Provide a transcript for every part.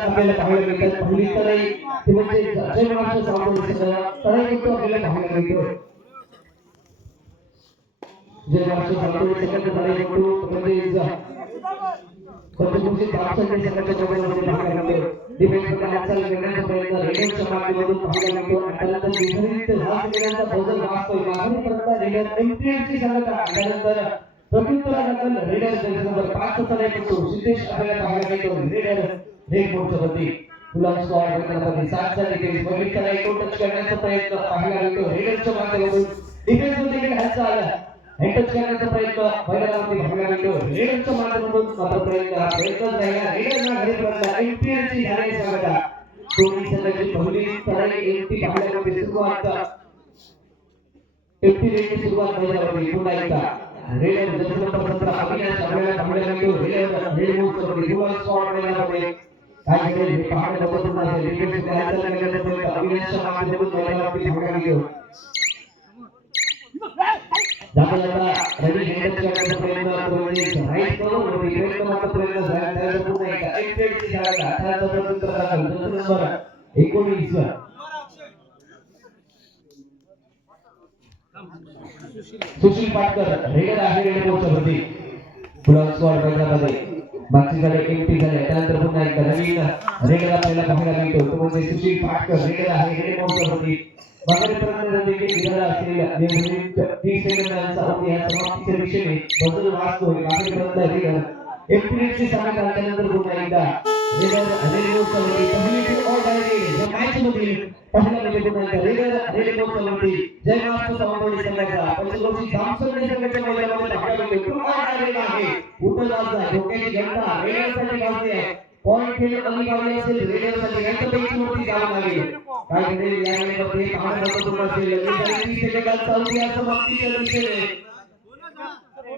आपल्याला पाहायला मिळतात पहिली तराई ते म्हणजे महाराष्ट्र सावंत संघ तराई तो आपल्याला पाहायला मिळतो जय महाराष्ट्र सावंत संघाचा तराई तो म्हणजे पंचकृषी जामसर संघाच्या जोडीमध्ये पाहायला मिळतो हालचाल करण्याचा प्रयत्न रेडरच्या माध्यमातून पाहायला मिळतो आणि त्यानंतर विपरीत हा सगळ्यांचा वाचतोय माघारी परतला रेडर एमपीएसची संघटना आणि त्यानंतर प्रत्युत्तरादाखल रेडर जर्सी नंबर पाच चा नेतृत्व सिद्धेश आपल्याला पाहायला मिळतो रेडर रेड मोडच्या वरती फुलान स्क्वॉड क्रमांक सात चा डिफेन्स बघितला एक टच करण्याचा प्रयत्न पाहायला मिळतो रेडरच्या माध्यमातून डिफेन्स मध्ये देखील हालचाल टच करण्याचा प्रयत्न मैदानावरती पाहायला मिळतो रेडरच्या माध्यमातून मात्र प्रयत्न हा प्रयत्न राहिला रेडरना घरी परतला एमपीएसची झालेली संघटना दोन्ही संघाची पहिली तराई एमपी पाहायला मिळते सुरुवात एमपी ರಿಲಯನ್ಸ್ ದಶರಥ ಅಭಿಯಾನ ಸಮ್ಮೇಳನ ಸಮ್ಮೇಳನಕ್ಕೆ ರಿಲಯನ್ಸ್ ನೀಡುವ ರಿವರ್ಸ್ ಫಾರ್ಮೇಲನಕ್ಕೆ ಕಾಯ್ದೆ ಪಾಠದ ಬದುಕಿನ ರಿಲಯನ್ಸ್ ಕಾರ್ಯಕ್ರಮಕ್ಕೆ ಅಭಿಯಾನ ಸಮಾಜದಲ್ಲಿ ತೊಡಗಿಸಿ ಹೋಗಲಿದೆ దాదాపు రవి నేర్చుకున్న ప్రేమ ప్రోగ్రామ్ రైతులు మనం ఇరవై మంది ప్రేమ జరుగుతున్నాయి కనెక్టెడ్ చేయాలి అర్థార్థ ప్రభుత్వ ఎక్కువ ఇస్తారు सुशील पाटकर रेडर आहे रेड मोर्चा वरती पुढं स्क्वॉड मैदानामध्ये बाकी झाले एमपी झाले. त्यानंतर पुन्हा एकदा नवीन रेडर आपल्याला पाहायला मिळतो. तो म्हणजे सुशील पाटकर रेडर आहे रेड मोर्चा वरती मागील प्रकरण देखील निघाला असलेल्या निर्धारित तीस सेकंदांचा अवधी या समाप्तीच्या दिशेने बदल वाचतोय. मागील प्रकरण रेडर एमपीची सांगत त्यानंतर पुन्हा एकदा वरती पहिली टीम ऑल डायरेक्ट या मॅच मधील पहिला म्हणजे पुन्हा एकदा रेड मोर्चा वरती जय महाराष्ट्र सावंतवाडी संघाचा पंचक्रोशी जामसंघ संघाच्या मैदानामध्ये तो ऑल डायरेक्ट आहे वाजता डोक्याची घंटा वाजते आहे पॉईंट खेळ कमी गावले असेल रेडरसाठी घंटापेक्षा वरती जावं लागेल काय घडेल या वेळेमध्ये पाहणं महत्त्वपूर्ण असेल चालू या समाप्तीच्या दिशेने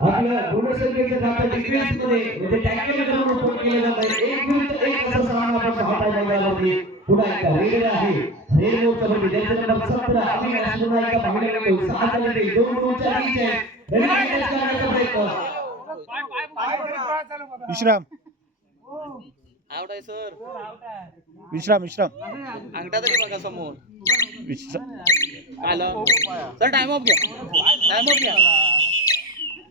आपल्या डिफेन्स मध्ये म्हणजे टॅकल करून ओपन केलं जात आहे एक विरुद्ध एक असा सामना आपण पुन्हा एकदा आहे ज्यांचा नंबर सतरा पुन्हा एकदा पाहायला सहा दोन विश्राम। आउट आहे सर। विश्राम विश्राम। अंगठा तरी बघा समोर। विश्राम। आलं सर टाइम ऑफ़ घ्या। टाइम ऑफ़ घ्या।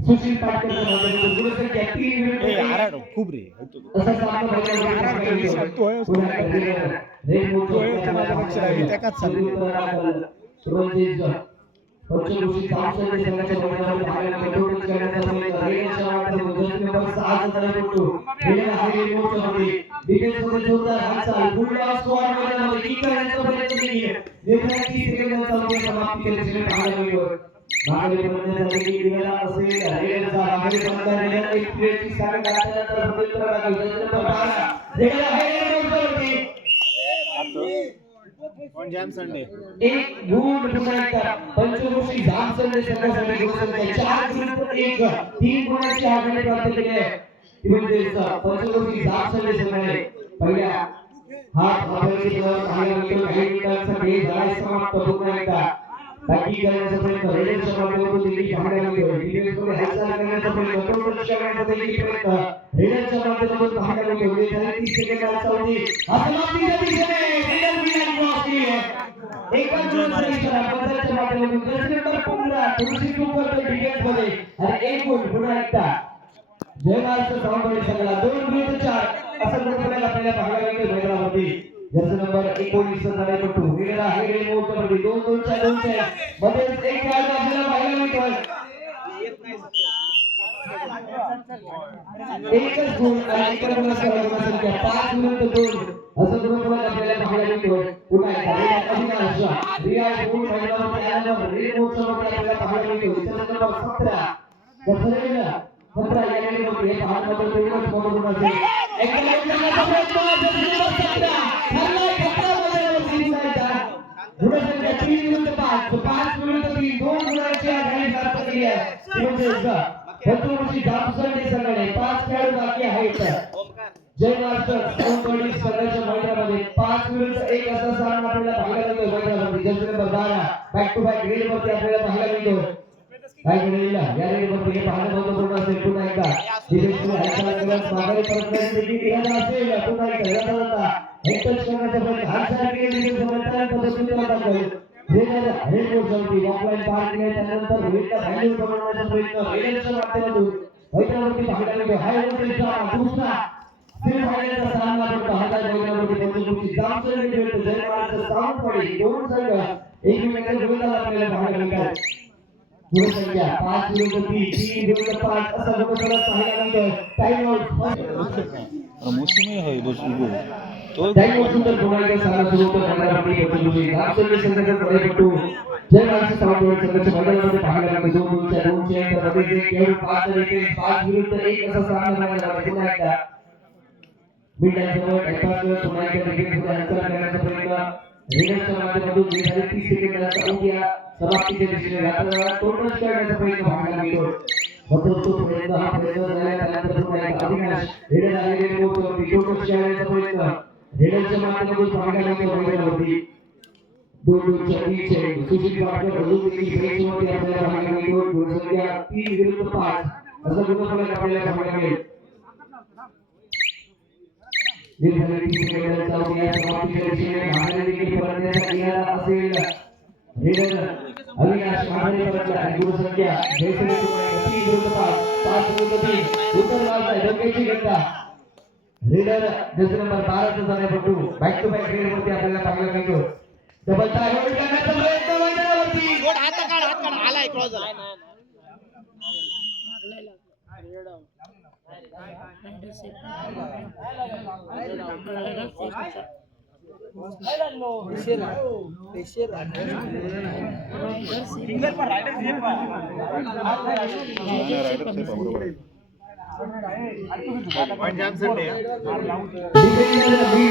सुशील पाटकर तीन एक. आराड खूप रे। असा सामना मैदानावरती पाहायला मिळतो. पुन्हा एकदा रेडर रेड मोर्चावर माझ्या राहील त्याकाच चालू पंचकृषी दामसंडे संघाच्या मैदानावर पाहायला मिळतो करण्याचा प्रयत्न रेडरच्या माध्यमातून जर्सी नंबर सहा चा रेडपट्टू रेडर आहे रेड मोर्चावरती डिफेन्स मध्ये जोरदार हालचाल फुलटॉस स्क्वॉड मैदानामध्ये किक करण्याचा प्रयत्न केली साडे मोर्चावरती जॅम संडे एक गुण पुन्हा एकदा पंचवर्षी धाम संघासाठी गुणसंख्या चार विरुद्ध एक तीन गुणांची आघाडी प्राप्त केली आहे ती म्हणजे पंचवर्षी धाम संघ संघाने पहिल्या हात आपल्याला काही मिनिटांचा खेळ समाप्त पुन्हा एकदा बाकी करण्याचा प्रयत्न रेडरच्या माध्यमातून देखील पाहायला मिळतो डिफेन्समध्ये हालचाल करण्याचा प्रयत्न तोडफोड करण्याचा देखील प्रयत्न. रेडरच्या माध्यमातून पाहायला मिळतो निर्धारित तीस सेकंदाचा अवधी समाप्तीच्या दिशेने क्रॉस केली. आहे. एकाच गुणाचा इशारा बदलच्या माध्यमातून जर्सी नंबर पंधरा तुळशी चूक करतोय डिफेन्स मध्ये. आणि एक गुण पुन्हा एकदा. जय महाराष्ट्र सावंतवाडी संघाला दोन विरुद्ध चार. असं गुणफलक आपल्याला पाहायला मिळतं मैदानावरती. जर्सी नंबर एकोणीस झाले पट्टू वीरला आहे रेड मोर्चावरती दोन दोनच्या दोनच्या मध्येच एक खेळाडू आपल्याला पाहायला मिळतोय. एकच गुण आणि इतर गुणांसह गुणसंख्या पाच विरुद्ध दोन असं गुणफलक आपल्याला पाहायला मिळतो पुन्हा एकदा रियाज अविनाश रियाज गुण महिलांवर त्यानंतर रेड मोर्चामध्ये आपल्याला पाहायला मिळतो इतर नंबर सतरा. सतरा या गेलेमध्ये हे मात्र तेवढंच मोठं गुण असेल. जय मास्टर सोनवडी संघर्ष मैदानामध्ये पाच विरुद्ध एक असा सामना आपल्याला पाहायला मिळतो मैदानामध्ये जर्सी नंबर बारा बॅक टू बॅक रेड वरती आपल्याला पाहायला मिळतो. काय घडलेला या रेड वरती हे पाहणं महत्वपूर्ण असेल पुन्हा एकदा दिनेश हालचाल मागे परत देखील इरादा असेल पुन्हा एकदा इरादा होता एक टच करण्याचा प्रयत्न हालचाल केली देखील समजताना पद्धतीने दाखवली रेडर रेड वरती ऑफलाईन पार केले त्यानंतर रेडला व्हॅल्यू बनवण्याचा प्रयत्न रेडरच्या माध्यमातून मैदानावरती पाहायला मिळतो हाय व्होल्टेज दुसरा सिर फायनलचा सामना पण पाहता मैदानावरती पंचकृषी जामसर विरुद्ध जय महाराष्ट्र सावंतवाडी दोन संघ एकमेकांच्या विरोधात आपल्याला पाहायला गुण संख्या पाच गुण तीन तीन गुण पाच असा गुण त्याला पाहिल्यानंतर टाइम आउट मौसमी है बस गो तो टाइम आउट सुंदर गुणांक सारा सुरू होतो खंडामध्ये प्रतिभूती रामचंद्र संघाचा पडेपट्टू जय मानसी समाजवादी संघाच्या मैदानामध्ये पाहिल्यानंतर दोन गुणच्या दोनचे तर रवीचे केवळ पाच तर एक पाच विरुद्ध एक असा सामना रंगला पुन्हा एकदा बिल्डरसमोर टाइमपास करत पुन्हा एकदा क्रिकेट सुद्धा हॅन्सल करण्याचा प्रयत्न रिलक्सच्या माध्यमातून तीस सेकंद उद्या समाप्तीच्या दिशेने घातला टोटल करण्याचा प्रयत्न पाहायला मिळतो मात्र तो प्रयत्न हा प्रयत्न झाला त्यानंतर पुन्हा एकदा अविनाश रेडर आलेले पोहोचवरती टोटल करण्याचा प्रयत्न रेडरच्या माध्यमातून पाहायला मिळतो मैदानावरती दोन दोनच्या तीनशे सुशील पाटकर अजून देखील बेंचवरती आपल्याला पाहायला मिळतो गुणसंख्या तीन विरुद्ध पाच असा गुणफलक आपल्याला पाहायला मिळेल निर्धारित सेकंदाचा उद्या समाप्तीच्या दिशेने भागाने देखील इरादा असेल रेडर अविनाश महाडे परतला आणि गुणसंख्या जयश्री कुमार तीन विरुद्ध पाच पाच विरुद्ध तीन उत्तर बाजूला डोक्याची गंगा रेडर जसे नंबर बाराचा जाण्यापटू बॅक टू बॅक रेड वरती आपल्याला पाहायला मिळतो डबल टाय होल्ड करण्याचा प्रयत्न मैदानावरती गोड हात काढ हात काढ आलाय क्रॉस झाला डिफेंडर बीड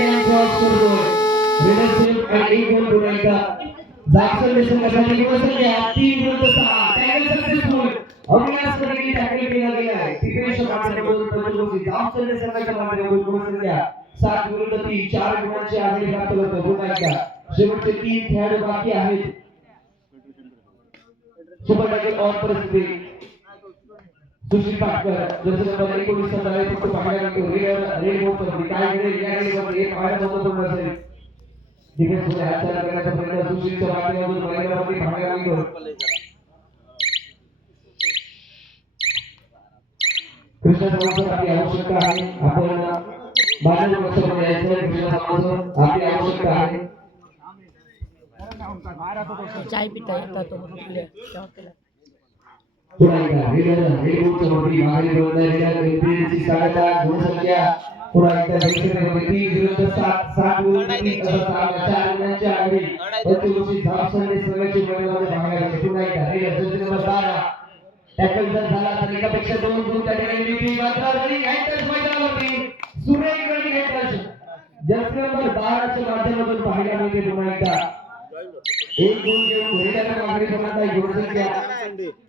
अँड क्रॉस करतो रेडरशिप आणि एक गोल पुरवायचा जागसन देशमुखासाठी गुणसंख्या तीन विरुद्ध सहा टॅकल सक्सेसफुल अविनाश कडे टॅकल केला सात विरुद्ध तीन चार गुणांची आघाडी प्राप्त करतो. पुन्हा एकदा. शेवटचे तीन खेळाडू बाकी आहेत. सुपर टॅकल ऑन परिस्थिती. सुशील पाटकर जसं नंबर एकोणीस सतरा फक्त पाहायला रेड रेड काय घडेल या हे पाहायला असेल डिफेन्समध्ये करण्याचा प्रयत्न. सुशीलच्या माध्यमातून आहे. आपण बाज़ार वर्षामध्ये यायचं कृष्ण समाजात आपली आवश्यकता आहे चाय पिता येतात तो पुन्हा एकदा रेडर रेडबोर्डच्या वरती मागे बोलणाऱ्या रेडर एप्रिलची साडेदहा गुणसंख्या पुन्हा एकदा सेक्शनमध्ये तीन विरुद्ध सात सात सामना चार गुणांच्या आघाडी पंचवर्षी झापसंडे संघाची मैदानामध्ये पाहायला मिळते. पुन्हा एकदा जर्सी नंबर बारा टॅकल जर झाला तर एकापेक्षा दोन गुण त्या ठिकाणी पाहायला मिळते पुन्हा एकदा एक गुण घेऊन रेडर मागे बनत आहे गुणसंख्या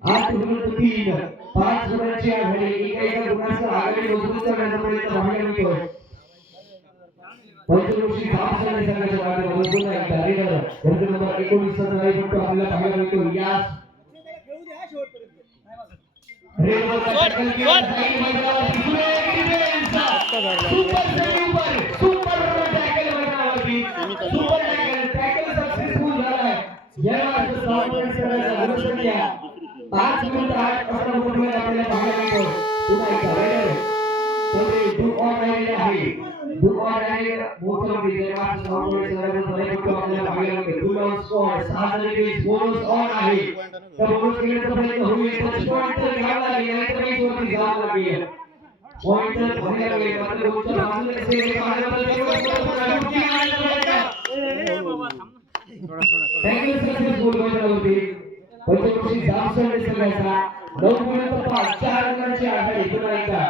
आठ विरुद्ध तीन पाच गुणांची आघाडी एका एका गुणांचा आघाडी मज़बूत करण्याचा प्रयत्न पाहायला मिळतो पंचकृषी जामसंडे संघाच्या माध्यमातून पुन्हा एकदा रेडर वर्ग नंबर एकोणीस सतरा फक्त आपल्याला पाहायला मिळतो यास रेडवर पंचकृषी जामसंडे संघाचा नऊ गुणांक पाच चार गुणांची आघाडी पुन्हा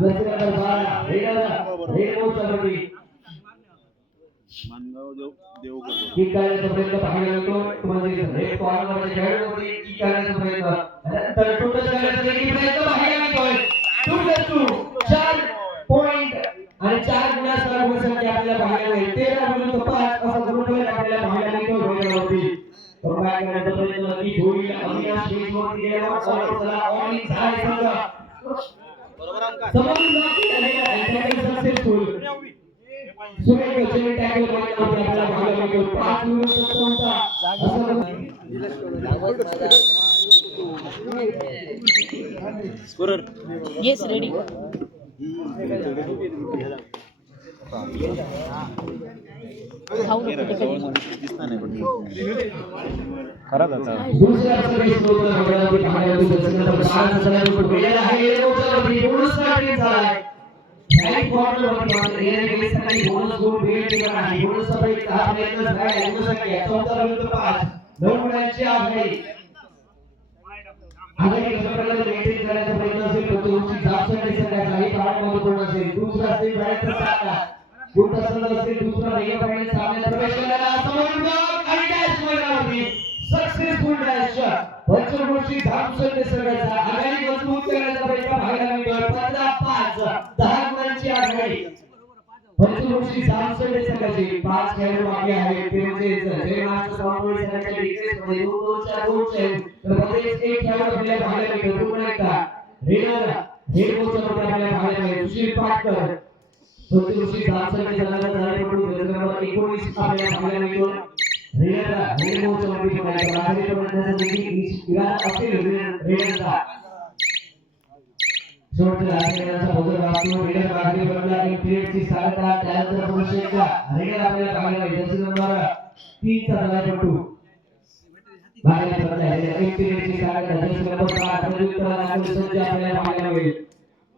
जसे नंबर बारा रेडर रेडो चौधरी मानगाव देव देवगड किक करण्याचा प्रयत्न पाहायला मिळतो म्हणजे रेड कॉर्नरमध्ये खेळत होते किक करण्याचा प्रयत्न नंतर टोटल करण्याचा देखील प्रयत्न पाहायला मिळतोय टू टू आणि चार गुणासह गुणसंख्या आपल्याला पाहायला मिळेल तेरा विरुद्ध पाच असा गुणफलक आपल्याला पाहायला मिळतो वेळेवरती करण्याचा प्रयत्न नक्कीच होईल. अविनाश बेसवरती गेल्यावर ऑल चला इन झाले संघ समोरून बाकी झालेला आहे सक्सेसफुल सुरेख चेंडू टॅकल करण्यावरती आपल्याला पाहायला मिळतो पाच विरुद्ध चौदा असं स्कोरर येस रेडी खराच आता दुसऱ्या सर्व्हिस बोलतो संघ असेल दुसरा सामन्यात प्रवेश करायला समोर आणि डॅश मैदानावरती. सक्सेसफुल डॅश आघाडी मजबूत करण्याचा प्रयत्न पंधरा पाच दहा गुणांची आघाडी. पंचक्रोशी धामसंघ संघाचे पाच खेळाडू बाकी आहेत. ते म्हणजे जय स्वामी संघाच्या मध्ये दोन दोन चार दोन तर एक खेळाडू आपल्याला मिळतो. पुन्हा एकदा. आपल्याला मिळेल. सुशील पाटकर पंचक्रोशी धामसंघ संघाचा खेळाडू क्रमांक 19 आपल्याला पाहायला मिळतो रेडर हेड कोचच्या मध्ये पुन्हा एकदा आघाडी प्रबंधनाचा देखील इरादा असेल रेडरचा शेवटच्या राजकारणाचा बदल वाचतो रेडर मागे बनला एक पिरियडची सारखा त्यानंतर पुरुष एकदा रेडर आपल्याला पाहायला मिळेल जर्सी नंबर तीन चा दलापटू बाहेर पडला आहे एक पिरियडची सारखा जर्सी नंबर पाच प्रयुक्त नागरिक संच आपल्याला पाहायला मिळेल दोन दोनच्या दोनच्या एक डोळ्यात आता मिस्ट्री मारू का आमच्या एका साईडला एकटा खेळाडू आपल्याला पाहायला मिळतो जर्सी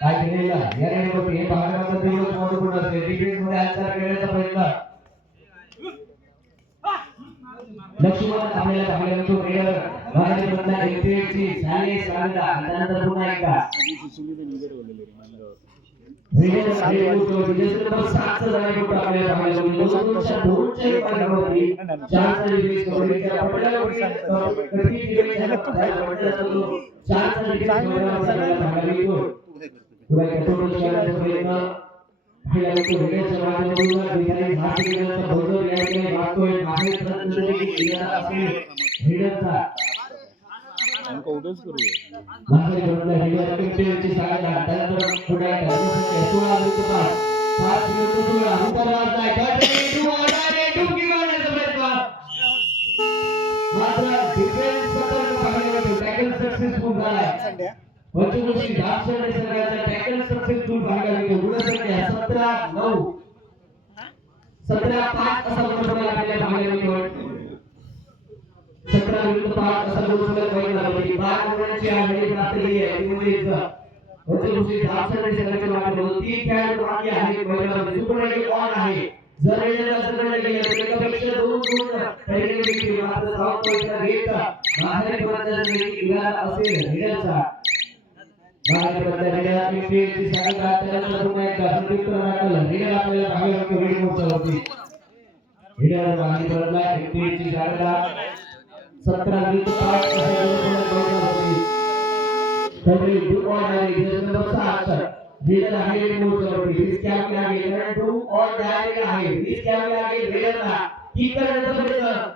हा केलेला या रेणेवरती भागवत दिवस महत्त्वपूर्ण असते डिफेन्समध्ये आचार करण्याचा प्रयत्न. लक्ष्मण आपल्याला पाहिला तो रेडर भारतीय बंदा एलपीएची झाले सांगा त्यानंतर पुन्हा एकदा. विजय नंबर सात चा जाणे कुठं आपल्याला पाहायला मिळतो दोनशे दोनच्या विभागावरती चारचा डिफेन्स कबड्डीच्या पडल्यावरती कधी डिफेन्स झाला. चारचा डिफेन्स आपल्याला पाहायला मिळतो पुढे कठोर प्रयत्न पहिल्या व्यक्ती वेगळ्या समाजामधून विधाने झाड केल्यानंतर बौद्ध या. ठिकाणी वागतोय बाहेर असेल हेडचा मात्र डिफेन्स टॅकल सक्सेसफुल झाला टॅकल सक्सेसफुल झालाय पंचकृषी दापसंडे संघाचा टॅकल सक्सेसफुल पाहायला मिळतो गुणसंख्या सतरा नऊ सतरा पाच असा गुणफलक आपल्याला पाहायला मिळतो सतरा विरुद्ध पाच असा गुणफलक पाहिला जातो पाच गुणांची आघाडी प्राप्त केली आहे ती म्हणजेच पंचकृषी दापसंडे संघाच्या माध्यमातून तीन खेळाडू बाकी आहेत मैदानामध्ये सुपर ऑन आहे जर रेडरला संघटना केली तर एकापेक्षा दोन गुण देखील मात्र धाव पॉईंटला घेत बाहेर देखील इरादा असेल रेडरचा सतरा विरुद्ध पाच असा गुणफलक मैदानावरती तरी do or die just number सात रेडर आहे रेड मोर्चावरती रिस्क घ्यावी लागेल कारण डू ऑर डाय आहे रिस्क घ्यावी लागेल रेडरला की करण्याचा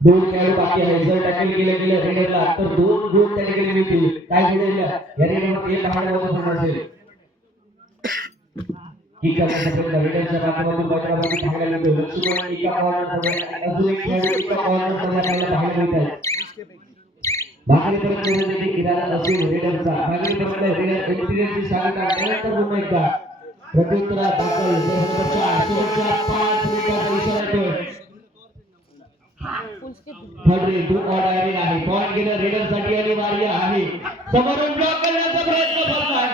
दोन खेळाडू बाकी आहे जर टॅकल केलं गेलं रेडरला तर दोन त्या ठिकाणी मिळतील काय घडेल या रेडरवर एक पूर्ण असेल करण्याचा प्रयत्न रेडरच्या माध्यमातून मैदानामध्ये पाहायला मिळतो लक्ष्मण एका कॉर्नर अजून एक खेळाडू एका कॉर्नर आपल्याला पाहायला मिळत आहे परत येण्यासाठी इरादा असेल रेडरचा बाहेर परत रेडर एक्सपिरियन्सची सांगता त्यानंतर पुन्हा एकदा प्रत्युत्तरा दाखल चार शेवटच्या पाच मिनिटाचा इशारा येतोय टू ऑड आयडिया आहे पॉइंट घेणं रेडरसाठी अनिवार्य आहे समोरून ब्लॉक करण्याचा प्रयत्न आहे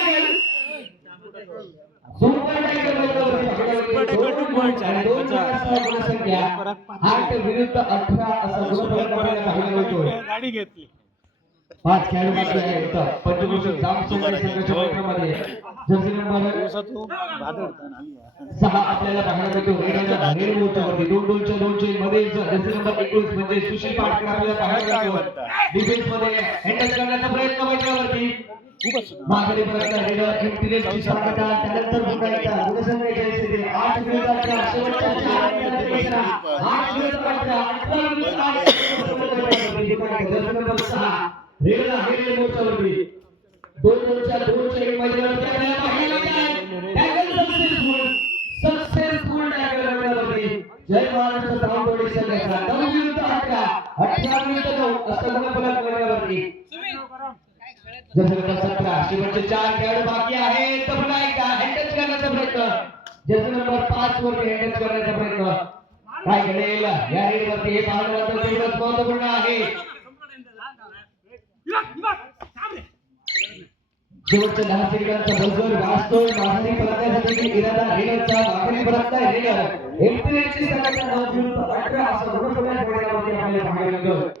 विरुद्ध अठरा असा गाडी घेतली पाच खेळाडू बाकी आहेत पंचकृषी जाम संघाच्या संघाच्या मैदानामध्ये जर्सी नंबर सहा आपल्याला पाहायला मिळतो. रेडरच्या रेड मोर्चावरती दोन दोनच्या दोनशे मध्ये जर्सी नंबर एकोणीस म्हणजे सुशील पाटकर आपल्याला पाहायला मिळतो डिफेन्समध्ये हँडल करण्याचा प्रयत्न मैदानावरती खूपच माघारी परत रेडर इंटिरियसची स्वागता त्यानंतर पुन्हा एकदा गुणसंख्येच्या स्थिती आठ अठरा शेवटच्या चार मिनिटांचा आठ विरुद्ध अठरा अठरा विरुद्ध नंबर सहा रेडर रेड मोर्चावरती दोन दोनच्या दोनशे एक मैदानावरती आपल्याला पाहायला मिळत आहे सक्सेसफुल सक्सेसफुल टॅकल करण्यावरती जय महाराष्ट्र सावंतवाडी संघाचा नऊ विरुद्ध अठरा अठरा विरुद्ध नऊ असं गुणफलक करण्यावरती जसं सतरा शेवटचे चार खेळाडू बाकी आहेत तर पुन्हा एकदा हँडच करण्याचा प्रयत्न जसं नंबर पाच वरती हँडच करण्याचा प्रयत्न काय घडेल या रेडवरती हे पाहणं मात्र तेवढंच महत्वपूर्ण आहे शेवटच्या दहा सेकंदाचा बरोबर वाचतोय माघारी परतण्यासाठी इरादा रेडरचा माघारी परतलाय रेडर एमपीएसची संघाचा नऊ विरुद्ध अठरा असं गुणफलक आपल्याला पाहायला मिळतं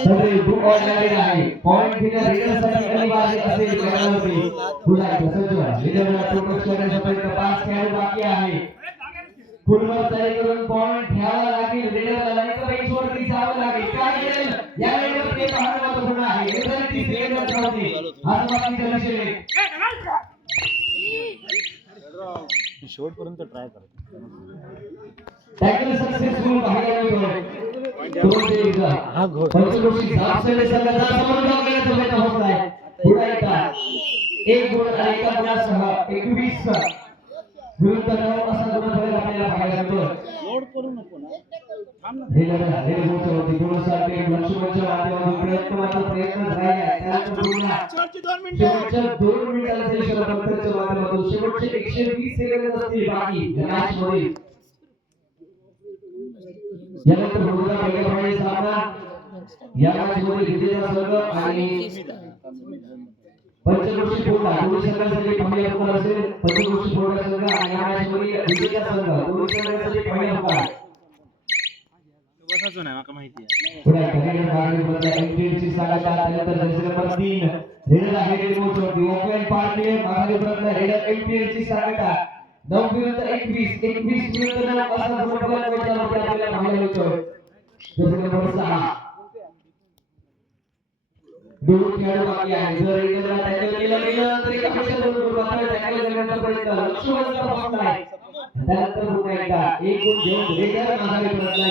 सगळे टू ऑर्डिनरी आहे पॉइंट घेण्या रेडरसाठी अनिवार्य असेल पुन्हा एकदा सज्ज रेडरला करण्याचा प्रयत्न पाच खेळाडू बाकी आहे फुलवर तयारी करून पॉइंट घ्यावा लागेल रेडरला नाही बेंचवरती जावं लागेल काय घडेल या रेडर ते पाहणं महत्त्वपूर्ण आहे रेडर ती रेडर होती आज बाकीचा विषय आहे. शेवटपर्यंत ट्राय करतो टॅकल सक्सेसफुल पाहायला मिळतो दोन ते एक हा। घोड पंचक्रोशी जामसंडे संघाचा समोर जाऊन घेण्याचा प्रयत्न होत आहे पुन्हा एकदा एक गुण आणि एका गुणासह एकवीस विरुद्ध नऊ असा गुणफलक आपल्याला पाहायला मिळतो लोड करू नको ना। ना। रेल्वे रेल्वे मोर्चावरती गुणसाठी लक्ष्मणच्या माध्यमातून प्रयत्न मात्र प्रयत्न झाले त्यानंतर पुन्हा दोन मिनिटं। दोन मिनिटांचा इशारा पंथाच्या माध्यमातून शेवटचे एकशे वीस सेकंद असतील बाकी मॅच मध्ये यानंतर पुढचा पहिल्याप्रमाणे सामना. या मॅच मध्ये विजेता संघ आणि पंचक्रोशी फोडा दोन्ही संघांसाठी पहिला पुकार असेल पंचक्रोशी फोडा संघ आणि या मॅच मध्ये विजेता संघ. दोन्ही संघांसाठी पहिला पुकार बसायचं नाही मला माहिती आहे. पुढे बदला एमपीएलची सांगायचा त्यानंतर जर्सी नंबर तीन. रेडर आहे रेड मोर्चावरती ओपन पार्टी मागणी बदला एमपीएलची सांगायचा नऊ विरुद्ध एकवीस एकवीस विरुद्ध नऊ असा मैदानावरती आपल्याला नंबर सहा. दोन खेळाडू बाकी आहे जर एकदा टॅकल केलं गेलं तर दोन गुण मात्र टॅकल करण्याचा प्रयत्न त्यानंतर पुन्हा एकदा. एक गुण घेऊन माघारी परतला